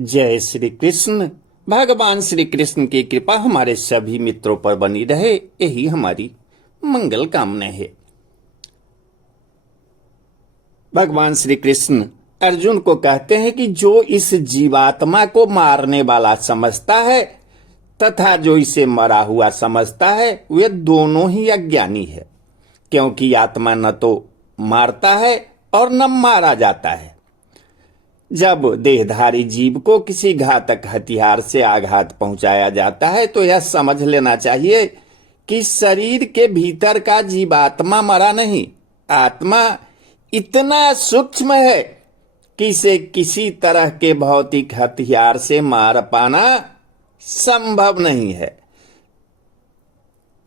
जय श्री कृष्ण। भगवान श्री कृष्ण की कृपा हमारे सभी मित्रों पर बनी रहे, यही हमारी मंगल कामना है। भगवान श्री कृष्ण अर्जुन को कहते हैं कि जो इस जीवात्मा को मारने वाला समझता है तथा जो इसे मरा हुआ समझता है वे दोनों ही अज्ञानी है, क्योंकि आत्मा न तो मारता है और न मारा जाता है। जब देहधारी जीव को किसी घातक हथियार से आघात पहुंचाया जाता है तो यह समझ लेना चाहिए कि शरीर के भीतर का जीवात्मा मरा नहीं, आत्मा इतना सूक्ष्म है कि इसे किसी तरह के भौतिक हथियार से मार पाना संभव नहीं है।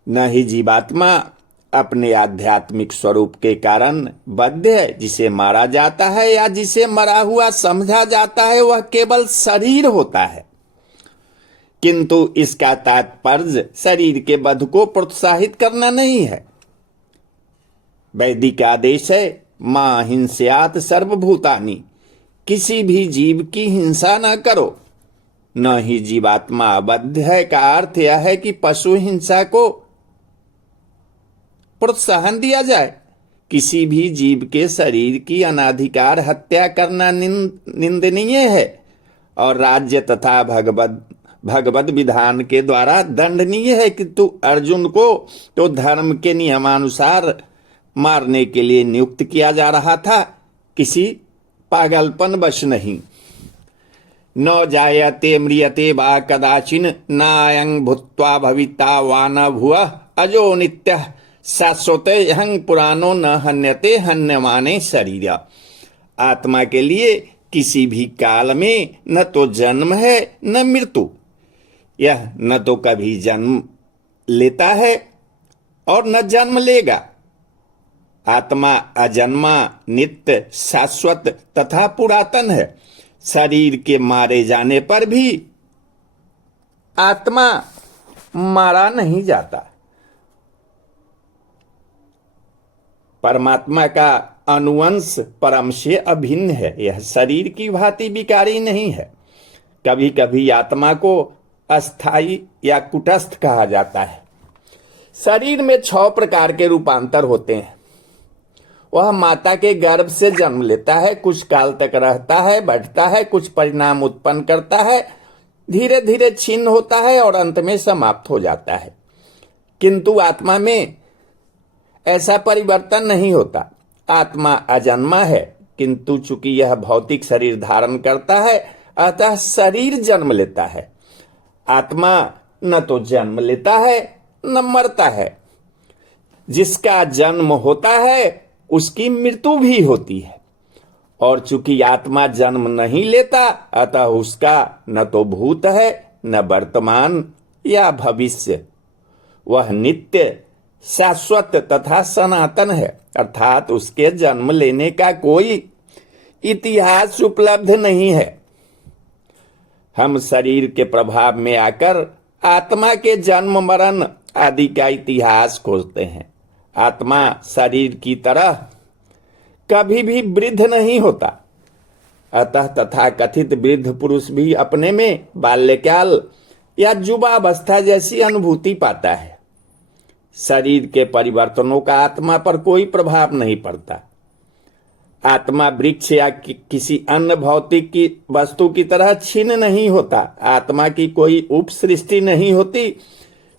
न ही जीवात्मा अपने आध्यात्मिक स्वरूप के कारण बद्ध है। जिसे मारा जाता है या जिसे मरा हुआ समझा जाता है वह केवल शरीर होता है, किंतु इसका तात्पर्य शरीर के वध को प्रोत्साहित करना नहीं है। वैदिक आदेश है मां हिंस्यात् सर्वभूतानि, किसी भी जीव की हिंसा न करो। न ही जीवात्मा बद्ध है का अर्थ यह है कि पशु हिंसा को प्रोत्साहन दिया जाए। किसी भी जीव के शरीर की अनाधिकार हत्या करना निंदनीय है और राज्य तथा भगवत विधान के द्वारा दंडनीय है। किंतु अर्जुन को तो धर्म के नियमानुसार मारने के लिए नियुक्त किया जा रहा था, किसी पागलपन वश नहीं। न जायते म्रियते वा कदाचिन नायं भूत्वा भविता वा न भुवः अजो नित्यः शाश्वत हंग पुरानो न हन्यते हन्यमाने शरीर। आत्मा के लिए किसी भी काल में न तो जन्म है न मृत्यु। यह न तो कभी जन्म लेता है और न जन्म लेगा। आत्मा अजन्मा, नित्य, शाश्वत तथा पुरातन है। शरीर के मारे जाने पर भी आत्मा मारा नहीं जाता। परमात्मा का अनुवंश परम से अभिन्न है। यह शरीर की भांति विकारी नहीं है। कभी कभी आत्मा को अस्थाई या कुटस्थ कहा जाता है। शरीर में 6 प्रकार के रूपांतर होते हैं। वह माता के गर्भ से जन्म लेता है, कुछ काल तक रहता है, बढ़ता है, कुछ परिणाम उत्पन्न करता है, धीरे धीरे छीन होता है और अंत में समाप्त हो जाता है। किंतु आत्मा में ऐसा परिवर्तन नहीं होता। आत्मा अजन्मा है, किंतु चूंकि यह भौतिक शरीर धारण करता है अतः शरीर जन्म लेता है। आत्मा न तो जन्म लेता है न मरता है। जिसका जन्म होता है उसकी मृत्यु भी होती है, और चूंकि आत्मा जन्म नहीं लेता अतः उसका न तो भूत है न वर्तमान या भविष्य। वह नित्य, शाश्वत तथा सनातन है, अर्थात उसके जन्म लेने का कोई इतिहास उपलब्ध नहीं है। हम शरीर के प्रभाव में आकर आत्मा के जन्म मरण आदि का इतिहास खोजते हैं। आत्मा शरीर की तरह कभी भी वृद्ध नहीं होता। अतः तथा कथित वृद्ध पुरुष भी अपने में बाल्यकाल या युवावस्था जैसी अनुभूति पाता है। शरीर के परिवर्तनों का आत्मा पर कोई प्रभाव नहीं पड़ता। आत्मा वृक्ष या किसी अन्य भौतिक की वस्तु की तरह छीन नहीं होता। आत्मा की कोई उपसृष्टि नहीं होती।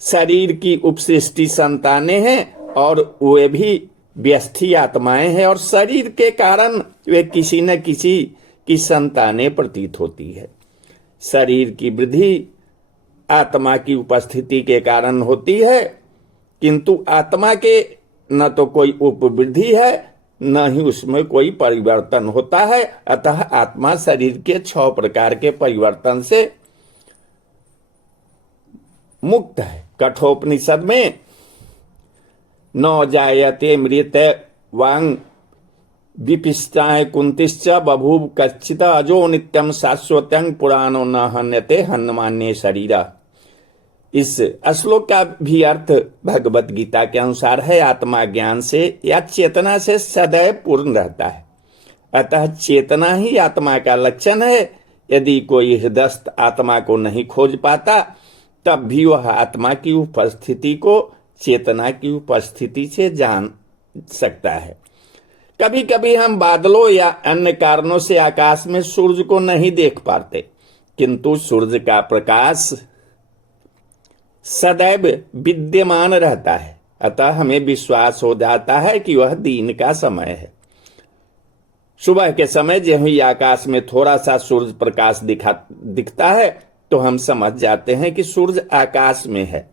शरीर की उपसृष्टि संतानें हैं और वे भी व्यस्थी आत्माएं हैं, और शरीर के कारण वे किसी न किसी की संतानें प्रतीत होती है। शरीर की वृद्धि आत्मा की उपस्थिति के कारण होती है, किंतु आत्मा के न तो कोई उपवृद्धि है न ही उसमें कोई परिवर्तन होता है। अतः आत्मा शरीर के 6 प्रकार के परिवर्तन से मुक्त है। कठोपनिषद में न जायते म्रियते वांग विपिष्टाय कुंतिश्च बभूव कच्चित अजो नित्यम शाश्वतं पुराणो न हन्यते हन्यमान्ये शरीरा। इस श्लोक का भी अर्थ भगवत गीता के अनुसार है, आत्मा ज्ञान से या चेतना से सदैव पूर्ण रहता है। अतः चेतना ही आत्मा का लक्षण है। यदि कोई हृदयस्थ आत्मा को नहीं खोज पाता, तब भी वह आत्मा की उपस्थिति को चेतना की उपस्थिति से जान सकता है। कभी कभी हम बादलों या अन्य कारणों से आकाश में सूरज को नहीं देख पाते, किंतु सूरज का प्रकाश सदैव विद्यमान रहता है, अतः हमें विश्वास हो जाता है कि वह दिन का समय है। सुबह के समय जब ही आकाश में थोड़ा सा सूरज प्रकाश दिखता है तो हम समझ जाते हैं कि सूरज आकाश में है।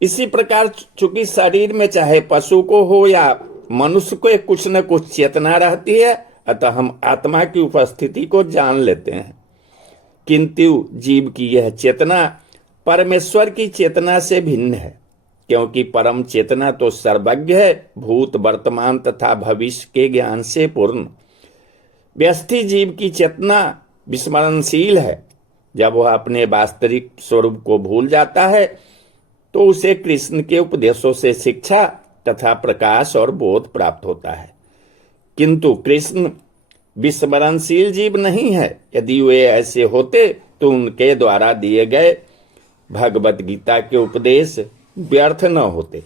इसी प्रकार चूंकि शरीर में चाहे पशु को हो या मनुष्य को कुछ न कुछ चेतना रहती है, अतः हम आत्मा की उपस्थिति को जान लेते हैं। किंतु जीव की यह चेतना परमेश्वर की चेतना से भिन्न है, क्योंकि परम चेतना तो सर्वज्ञ है, भूत वर्तमान तथा भविष्य के ज्ञान से पूर्ण। व्यष्टि जीव की चेतना विस्मरणशील है। जब वह अपने वास्तविक स्वरूप को भूल जाता है तो उसे कृष्ण के उपदेशों से शिक्षा तथा प्रकाश और बोध प्राप्त होता है। किंतु कृष्ण विस्मरणशील जीव नहीं है। यदि वे ऐसे होते तो उनके द्वारा दिए गए भगवत गीता के उपदेश व्यर्थ न होते।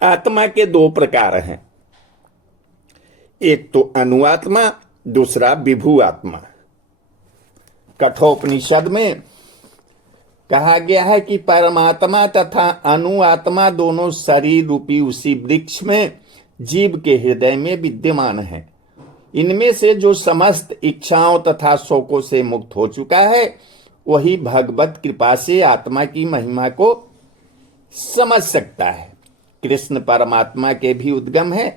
आत्मा के दो प्रकार हैं, एक तो अनुआत्मा, दूसरा विभू आत्मा। कठोपनिषद में कहा गया है कि परमात्मा तथा अनुआत्मा दोनों शरीर रूपी उसी वृक्ष में जीव के हृदय में विद्यमान है। इनमें से जो समस्त इच्छाओं तथा शोकों से मुक्त हो चुका है, वही भगवत कृपा से आत्मा की महिमा को समझ सकता है। कृष्ण परमात्मा के भी उद्गम है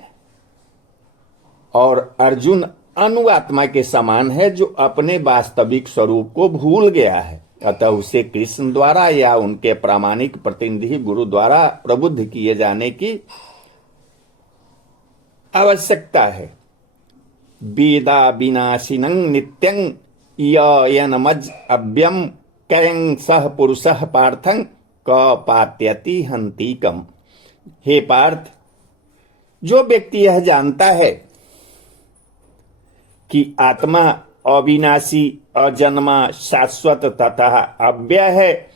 और अर्जुन अनुआत्मा के समान है, जो अपने वास्तविक स्वरूप को भूल गया है। अतः उसे कृष्ण द्वारा या उनके प्रामाणिक प्रतिनिधि गुरु द्वारा प्रबुद्ध किए जाने की आवश्यकता है। वेदा विनाशिनं नित्यं यनमज अव्यम कयं सह पुरुषः पार्थं क पात्यति हंतिकम। हे पार्थ, जो व्यक्ति यह जानता है कि आत्मा अविनाशी, अजन्मा, शाश्वत तथा अव्यय है,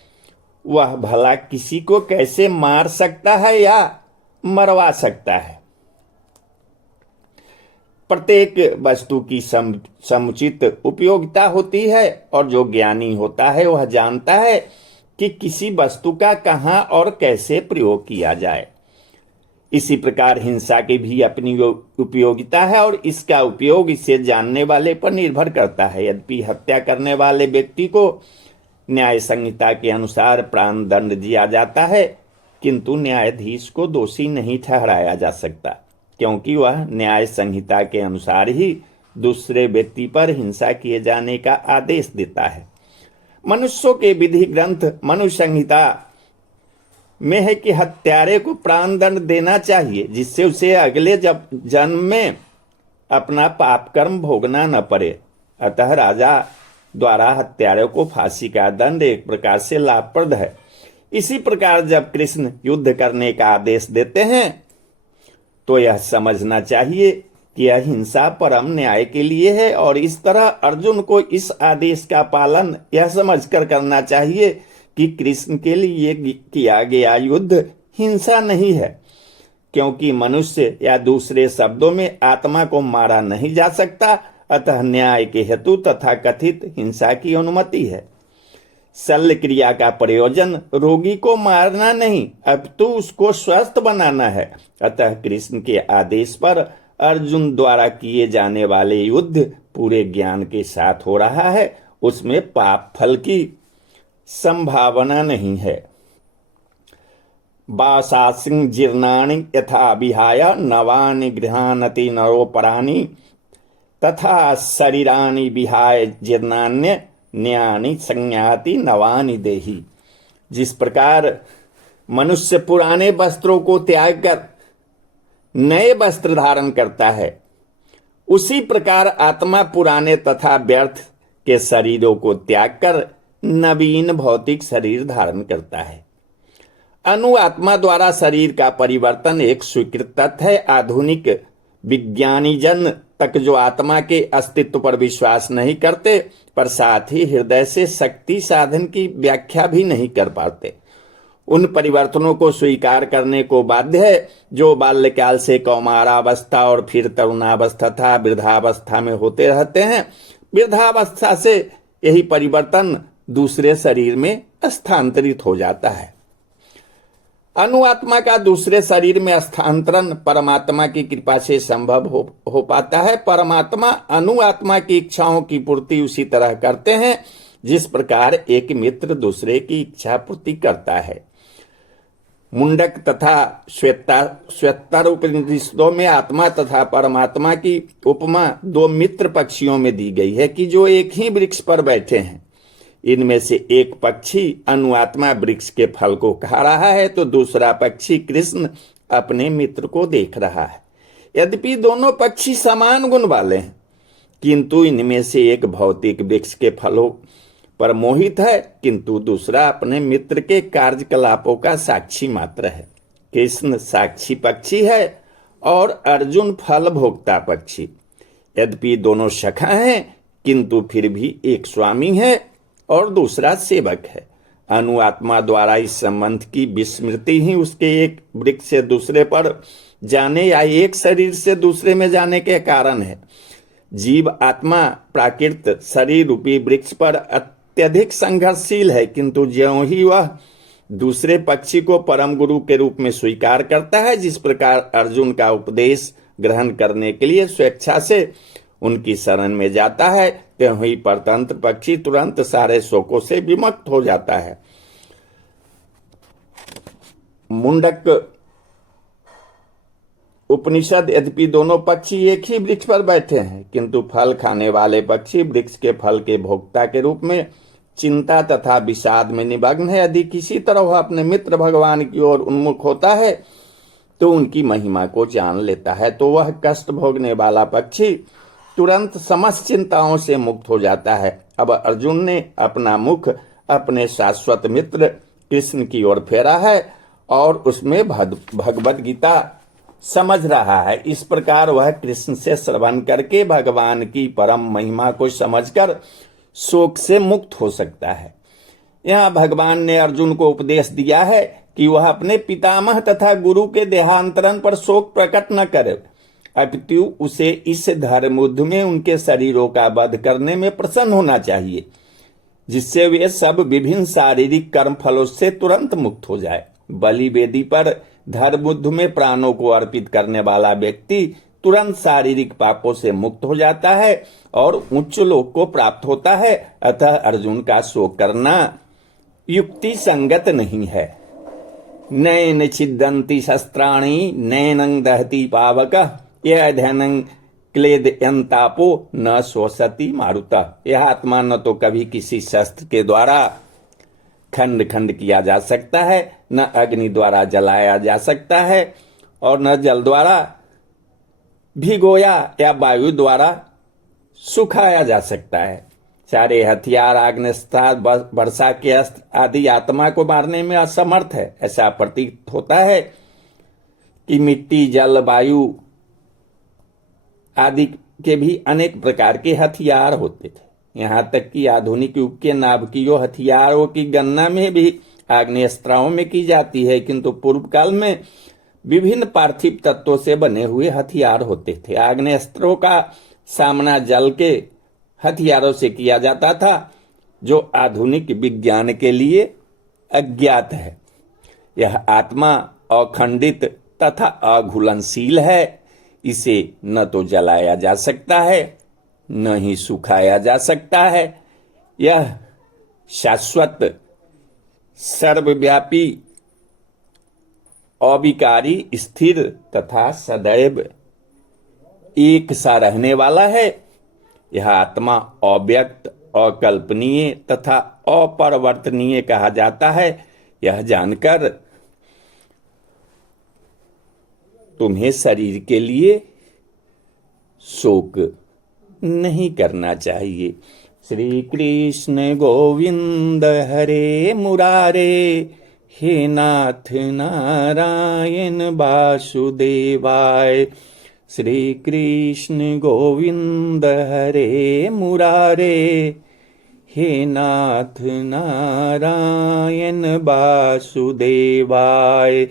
वह भला किसी को कैसे मार सकता है या मरवा सकता है। प्रत्येक वस्तु की समुचित उपयोगिता होती है और जो ज्ञानी होता है वह जानता है कि किसी वस्तु का कहाँ और कैसे प्रयोग किया जाए। इसी प्रकार हिंसा की भी अपनी उपयोगिता है और इसका उपयोग इसे जानने वाले पर निर्भर करता है। यद्यपि हत्या करने वाले व्यक्ति को न्याय संहिता के अनुसार प्राण दंड दिया जाता है, किंतु न्यायाधीश को दोषी नहीं ठहराया जा सकता, क्योंकि वह न्याय संहिता के अनुसार ही दूसरे व्यक्ति पर हिंसा किए जाने का आदेश देता है। मनुष्यों के विधि ग्रंथ मनुष्य संहिता में है कि हत्यारे को प्राण दंड देना चाहिए, जिससे उसे अगले जन्म में अपना पाप कर्म भोगना न पड़े। अतः राजा द्वारा हत्यारे को फांसी का दंड एक प्रकार से लाभप्रद है। इसी प्रकार जब कृष्ण युद्ध करने का आदेश देते हैं तो यह समझना चाहिए कि यह हिंसा परम न्याय के लिए है, और इस तरह अर्जुन को इस आदेश का पालन यह समझकर करना चाहिए कि कृष्ण के लिए किया गया युद्ध हिंसा नहीं है, क्योंकि मनुष्य या दूसरे शब्दों में आत्मा को मारा नहीं जा सकता। अतः न्याय के हेतु तथा कथित हिंसा की अनुमति है। शल्य क्रिया का प्रयोजन रोगी को मारना नहीं, अपितु उसको स्वस्थ बनाना है। अतः कृष्ण के आदेश पर अर्जुन द्वारा किए जाने वाले युद्ध पूरे ज्ञान के साथ हो रहा है, उसमें पाप फल की संभावना नहीं है। वासासिं जीर्णानि यथा विहाय नवानि गृहाणति नरोपराणि तथा शरीरानि विहाय जीर्णान्य न्यानि संज्ञाति नवानि देहि। जिस प्रकार मनुष्य पुराने वस्त्रों को त्याग कर नए वस्त्र धारण करता है, उसी प्रकार आत्मा पुराने तथा व्यर्थ के शरीरों को त्याग कर नवीन भौतिक शरीर धारण करता है। अनुआत्मा द्वारा शरीर का परिवर्तन एक स्वीकृत तथ्य है। आधुनिक विज्ञानी जन तक जो आत्मा के अस्तित्व पर विश्वास नहीं करते, पर साथ ही हृदय से शक्ति साधन की व्याख्या भी नहीं कर पाते, उन परिवर्तनों को स्वीकार करने को बाध्य है जो बाल्यकाल से कौमारावस्था और फिर तरुणावस्था तथा वृद्धावस्था में होते रहते हैं। वृद्धावस्था से यही परिवर्तन दूसरे शरीर में स्थानांतरित हो जाता है। अनुआत्मा का दूसरे शरीर में स्थानांतरण परमात्मा की कृपा से संभव हो पाता है। परमात्मा अनुआत्मा की इच्छाओं की पूर्ति उसी तरह करते हैं जिस प्रकार एक मित्र दूसरे की इच्छा पूर्ति करता है। मुंडक तथा श्वेतर उपनिषदों में आत्मा तथा परमात्मा की उपमा दो मित्र पक्षियों में दी गई है कि जो एक ही वृक्ष पर बैठे हैं। इनमें से एक पक्षी अनुआत्मा वृक्ष के फल को खा रहा है तो दूसरा पक्षी कृष्ण अपने मित्र को देख रहा है। यद्यपि दोनों पक्षी समान गुण वाले हैं, किंतु इनमें से एक भौतिक वृक्ष के फलों पर मोहित है, किंतु दूसरा अपने मित्र के कार्यकलापों का साक्षी मात्र है। कृष्ण साक्षी पक्षी है और अर्जुन फल भोक्ता पक्षी। यद्यपि दोनों सखा हैं, किंतु फिर भी एक स्वामी है और दूसरा सेवक है। अनुआत्मा द्वारा इस संबंध की विस्मृति ही उसके एक वृक्ष से दूसरे पर जाने या एक शरीर से दूसरे में जाने के कारण है। जीव आत्मा प्राकृत शरीर रूपी वृक्ष पर अत्यधिक संघर्षशील है, किंतु ज्यों ही वह दूसरे पक्षी को परम गुरु के रूप में स्वीकार करता है, जिस प्रकार अर्जुन का उपदेश ग्रहण करने के लिए स्वेच्छा से उनकी शरण में जाता है, त्यों ही परतंत्र पक्षी तुरंत सारे शोकों से विमुक्त हो जाता है। मुंडक उपनिषद यद्यपि दोनों पक्षी एक ही वृक्ष पर बैठे हैं, किंतु फल खाने वाले पक्षी वृक्ष के फल के भोक्ता के रूप में चिंता तथा विषाद में निमग्न है। यदि किसी तरह वह अपने मित्र भगवान की ओर उन्मुख होता है तो उनकी महिमा को जान लेता है, तो वह कष्ट भोगने वाला पक्षी तुरंत समस्त चिंताओं से मुक्त हो जाता है। अब अर्जुन ने अपना मुख अपने शाश्वत मित्र कृष्ण की ओर फेरा है और उसमें भगवद गीता समझ रहा है। इस प्रकार वह कृष्ण से श्रवण करके भगवान की परम महिमा को समझकर शोक से मुक्त हो सकता है। यहाँ भगवान ने अर्जुन को उपदेश दिया है कि वह अपने पितामह तथा गुरु के देहांतरण पर शोक प्रकट न करे, अपितु उसे इस धर्मयुद्ध में उनके शरीरों का वध करने में प्रसन्न होना चाहिए, जिससे वे सब विभिन्न शारीरिक कर्म फलों से तुरंत मुक्त हो जाए। बलि वेदी पर धर्मयुद्ध में प्राणों को अर्पित करने वाला व्यक्ति तुरंत शारीरिक पापों से मुक्त हो जाता है और उच्च लोक को प्राप्त होता है। अतः अर्जुन का शोक करना युक्ति संगत नहीं है। नैन छिदन्ति शस्त्राणि नैनं दहति पावकः यह ध्यानं क्लेदयन्तापो न शोषति मारुतः। यह आत्मा न तो कभी किसी शस्त्र के द्वारा खंड खंड किया जा सकता है, न अग्नि द्वारा जलाया जा सकता है और न जल द्वारा भिगोया या वायु द्वारा सुखाया जा सकता है। सारे हथियार, आग्नेयास्त्र, वर्षा के अस्त्र आदि आत्मा को मारने में असमर्थ है। ऐसा प्रतीत होता है कि मिट्टी, जल, वायु आदि के भी अनेक प्रकार के हथियार होते थे। यहाँ तक कि आधुनिक युग के नाभिकीय हथियारों की गणना में भी आग्नेयास्त्रों में की जाती है, किंतु पूर्व काल में विभिन्न पार्थिव तत्वों से बने हुए हथियार होते थे। आग्नेयास्त्रों का सामना जल के हथियारों से किया जाता था, जो आधुनिक विज्ञान के लिए अज्ञात है। यह आत्मा अखंडित तथा अघुलनशील है। इसे न तो जलाया जा सकता है, न ही सुखाया जा सकता है। यह शाश्वत, सर्वव्यापी, अविकारी, स्थिर तथा सदैव एक सा रहने वाला है। यह आत्मा अव्यक्त, अकल्पनीय तथा अपरिवर्तनीय कहा जाता है। यह जानकर तुम्हें शरीर के लिए शोक नहीं करना चाहिए। श्री कृष्ण गोविंद हरे मुरारे, हे नाथ नारायण वासुदेवाय। श्री कृष्ण गोविंद हरे मुरारे, हे नाथ नारायण वासुदेवाय।